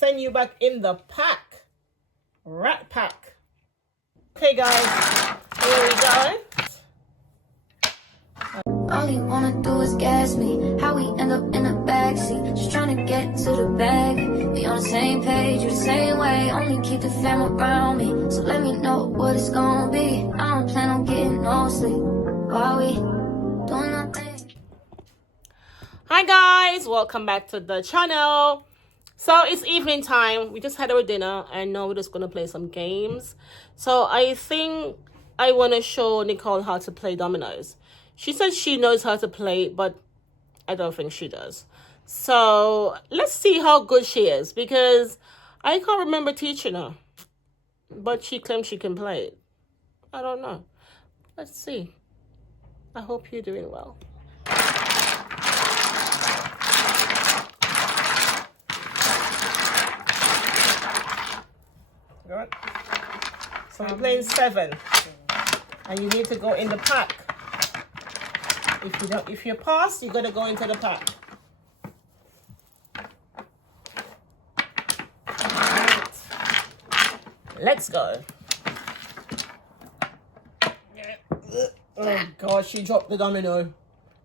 send you back in the pack. Rat pack. Okay, guys. Here we go. All you wanna do is gas me. How we end up in the backseat, just trying to get to the bag. We on the same page, you the same way. Only keep the fam around me, so let me know what it's gonna be. I don't plan on getting no sleep while we doing nothing. Hi guys, welcome back to the channel. So it's evening time. We just had our dinner and now we're just gonna play some games. So I think I want to show Nicole how to play dominoes. She says she knows how to play, but I don't think she does. So let's see how good she is, because I can't remember teaching her, but she claims she can play it. I don't know. Let's see. I hope you're doing well. Good. So we're playing 7, and you need to go in the pack. If you pass, you gotta go into the pack. Right. Let's go. Oh God, she dropped the domino.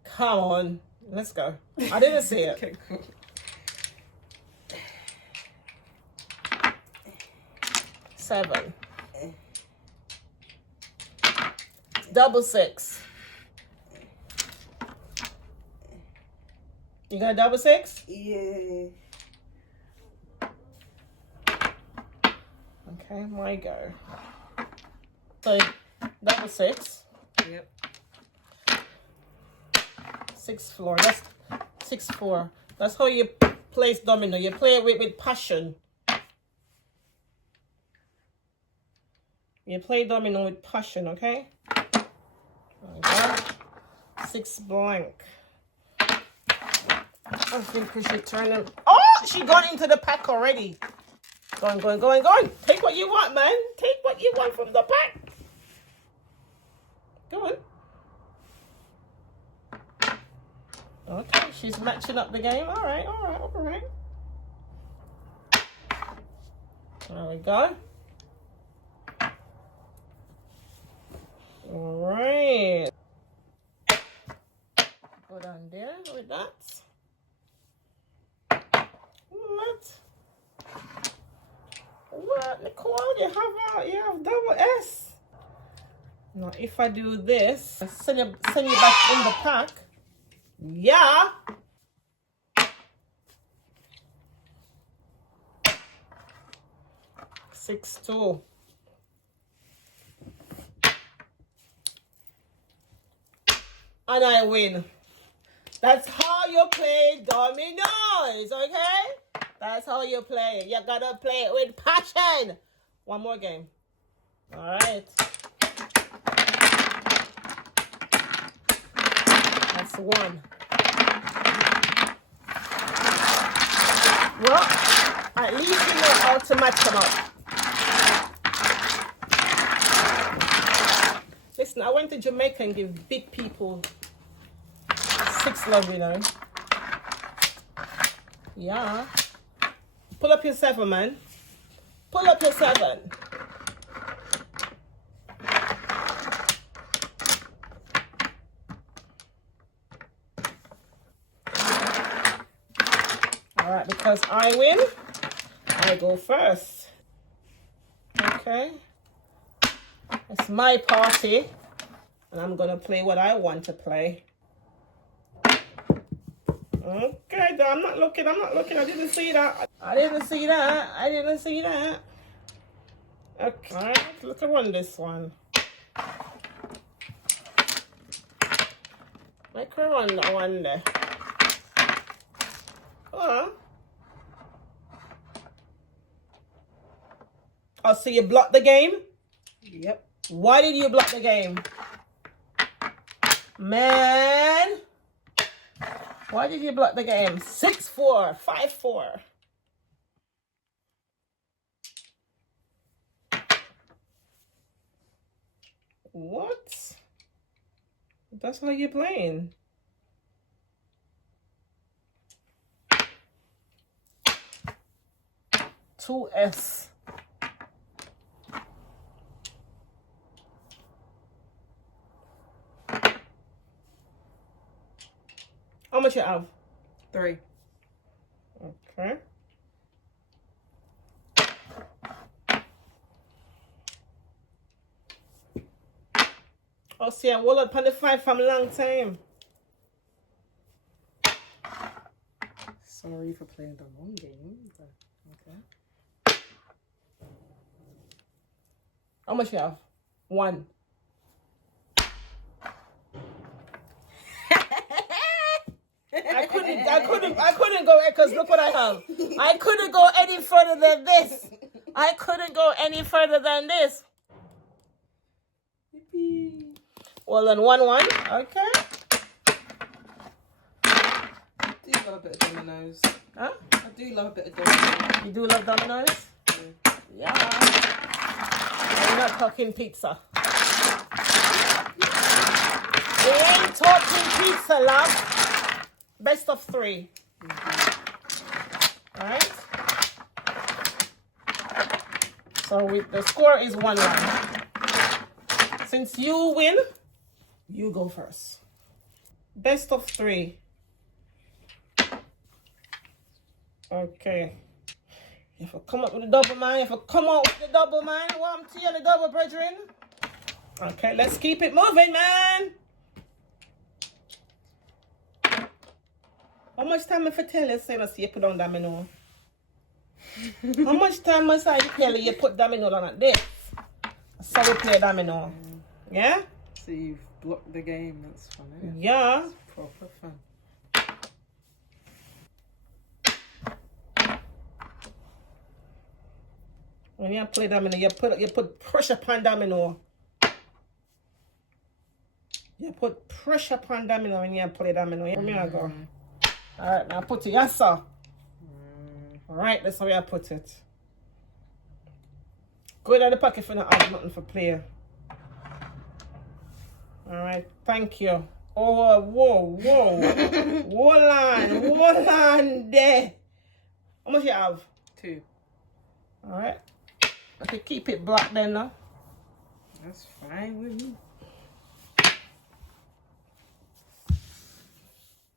Come on, let's go. I didn't see it. Okay, cool. Seven. Double 6. You got a double 6? Yeah. Okay, my go. So double 6. Yep. 6 floor. That's 6-4. That's how you place domino. You play it with passion. You play domino with passion, okay? There we go. 6 blank. I think we should turn them. Oh, she got into the pack already. Going. Take what you want, man. Take what you want from the pack. Go on. Okay, she's matching up the game. All right. There we go. All right. Go down there with that. What, Nicole? You have double S. Now, if I do this, send you back in the pack. Yeah. Six, 2. And I win. That's how you play dominoes, okay? That's how you play it. You gotta play it with passion. One more game. All right. That's 1. Well, at least you know how to match them up. Listen, I went to Jamaica and give big people 6 love, you know. Yeah. Pull up your 7, man. Pull up your 7. All right, because I win, I go first. Okay. It's my party, and I'm gonna play what I want to play. Okay, I'm not looking. I didn't see that. Okay, all right, let's run this one. Make her run that one there. Oh, so you blocked the game? Yep. Why did you block the game? Man. Why did you block the game? 6-4, 5-4. What? That's how you're playing. 2S. How much you have? 3. Okay. Oh, see, I roll up on the 5 from a long time. Sorry for playing the wrong game, but okay. How much you have? 1. I couldn't go because look what I have. I couldn't go any further than this. I couldn't go any further than this. Yippee. Well, then 1-1. Okay. I do love a bit of dominoes. Huh? I do love a bit of dominoes. You do love dominoes? Yeah. Yeah. We're not talking pizza. We ain't talking pizza, love. Best of 3. Alright? So the score is 1-1. Since you win, you go first. Best of 3. Okay. If I come up with a double, man. If I come out with the double, man. One to you, the double, brethren. Okay, let's keep it moving, man. How much time if I tell you, say, you put on domino? How much time must I tell you put domino on this? So we play domino. Yeah? So you've blocked the game. That's funny. Yeah. It's proper fun. When you play domino, you put pressure upon domino. You put pressure upon domino when you play domino. Here me I go. Alright, now put it. Yes, sir. Alright, that's how I put it. Go in the pocket for not have nothing for player. Alright, thank you. Oh, whoa. Hold on there. How much you have? 2. Alright. Okay, keep it black then now. That's fine with me.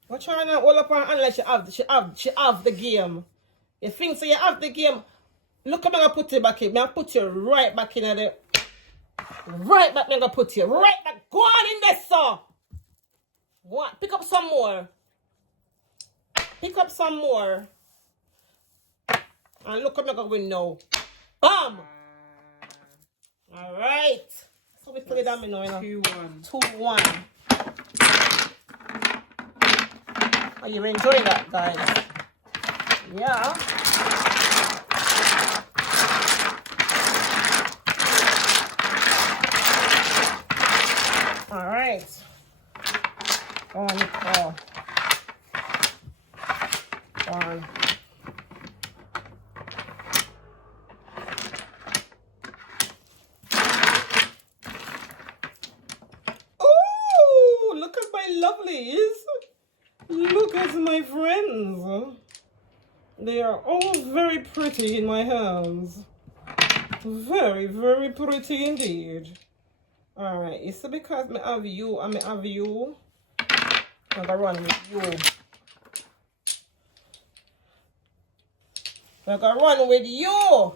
What trying to hold up on unless she have the game. You think so you have the game? Look how I'm gonna put it back in. I'm gonna put you right back in there. Right back, I'm gonna put you right back. Go on in there, sir. What? Pick up some more. Pick up some more. And look how I'm gonna win now. Bam! Alright. So we play domino, you know. 2-1. 2-1. Are you enjoying that, guys? Yeah. All right. On. Ooh, look at my lovelies. Look at my friends. They are all very pretty in my hands. Very, very pretty indeed. Alright, it's because I have you and I have you. I'm gonna run with you. I'm gonna run with you.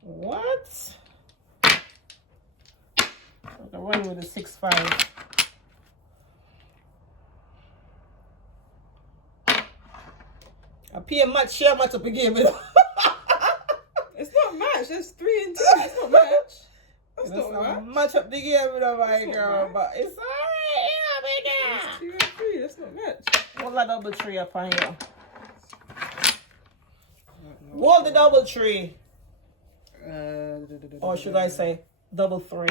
What? I'm gonna run with the 6-5. I pay a match share match up again, but It's not match. That's 3 and 2. It's not match. That's not match. match up the game with my girl, match. but it's alright, yeah, It's big 2 and 3. That's not match. Hold that double tree up on here. Hold the double tree. Or should I say double 3?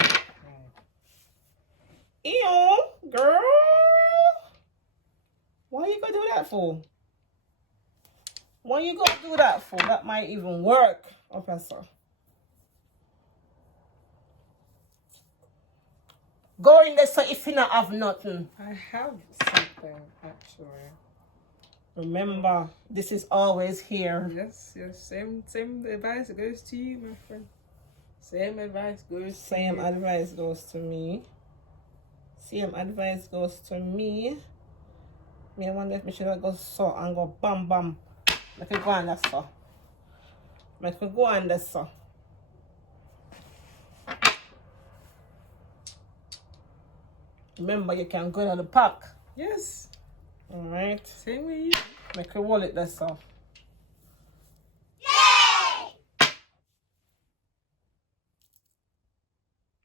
Ew, girl. Why you gonna do that for? Why you gonna do that for? That might even work, Professor. Go in there so if you not have nothing. I have something, actually. Remember, this is always here. Yes. Same advice goes to you, my friend. Same advice goes to Same you. advice goes to me. Same advice goes to me. Me, I wonder if I should go so and go bam bam. I could go on that so. I could go on that so. Remember, you can go to the park. Yes. Alright. Same with you. I could roll it that so.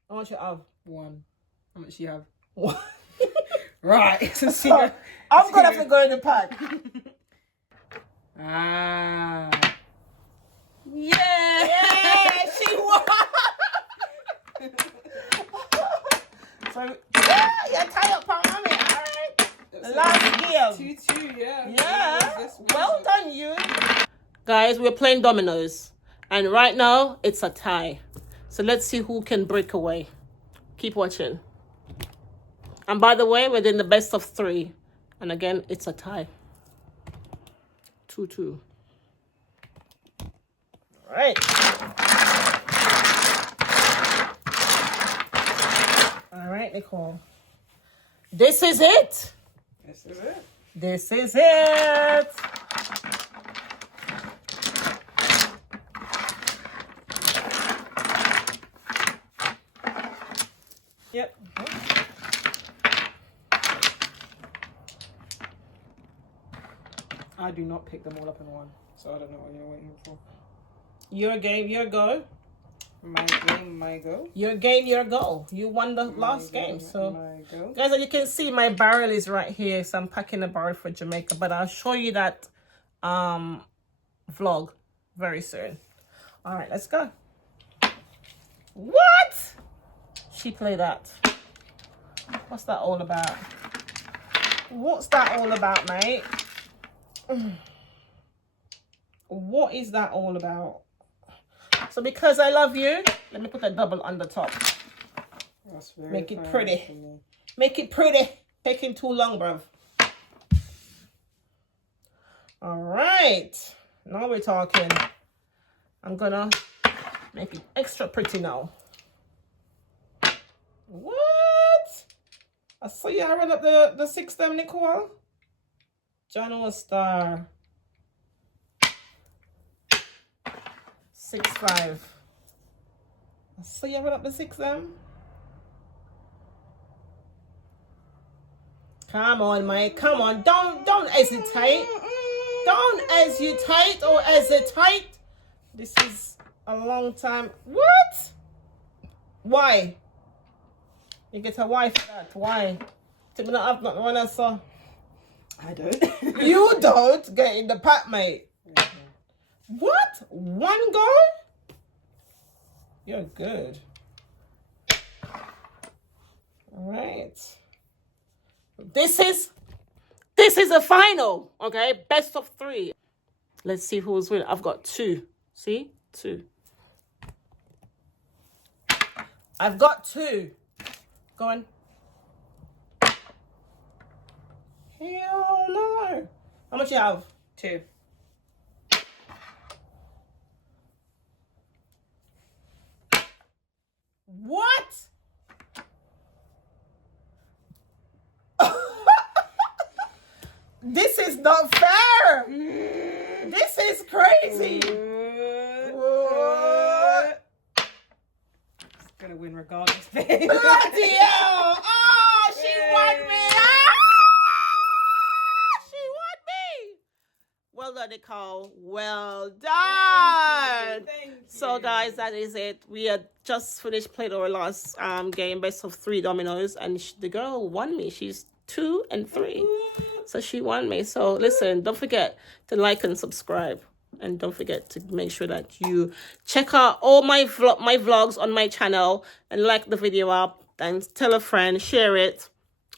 How much you have? 1. How much do you have? One. Right. So see. I'm gonna have to go in the park. Ah. Yeah, she won. So yeah, you're tied up, mommy. All right. Last game. 2-2. Yeah. Yeah. This Well done, you. Guys, we're playing dominoes, and right now it's a tie. So let's see who can break away. Keep watching. And by the way, we're doing the best of 3, and again, it's a tie. 2-2. All right. All right, Nicole. This is it. This is it. This is it. Yep. I do not pick them all up in one, so I don't know what you're waiting for. Your game, your go. My game, my go. Your game, your go. You won the last game. So, My go. guys, as you can see, my barrel is right here. So I'm packing a barrel for Jamaica. But I'll show you that vlog very soon. All right, let's go. What? She played that. What's that all about? What's that all about, mate? What is that all about? So because I love you, let me put a double on the top. That's very Make it fine pretty. for me. Make it pretty. Taking too long, bruv. All right. Now we're talking. I'm gonna make it extra pretty now. What? I saw you having up the 6 them, Nicole. John star. 6-5. I saw you having up the 6 them. Come on, mate. Come on. Don't hesitate. Don't hesitate or hesitate. This is a long time. What? Why? You get a wife for that. Why? Take me not have nothing when I saw. I don't. You don't get in the pack, mate. What? 1 go? You're good. All right. This is a final, okay? Best of 3. Let's see who's winning. I've got 2. See? 2. I've got 2. Go on. Hell no. How much you have? 2. What? This is not fair. This is crazy. What? It's gonna win regardless, babe. Bloody hell. Oh, she won me. Ah! She won me. Well done, Nicole. Well done. Thank you. So, guys, that is it. We had just finished playing our last game, best of 3 dominoes, and the girl won me. She's 2 and 3, so she won me. So, listen, don't forget to like and subscribe, and don't forget to make sure that you check out all my vlogs on my channel and like the video up, and tell a friend, share it,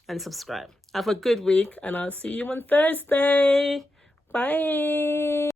and subscribe. Have a good week, and I'll see you on Thursday. Bye.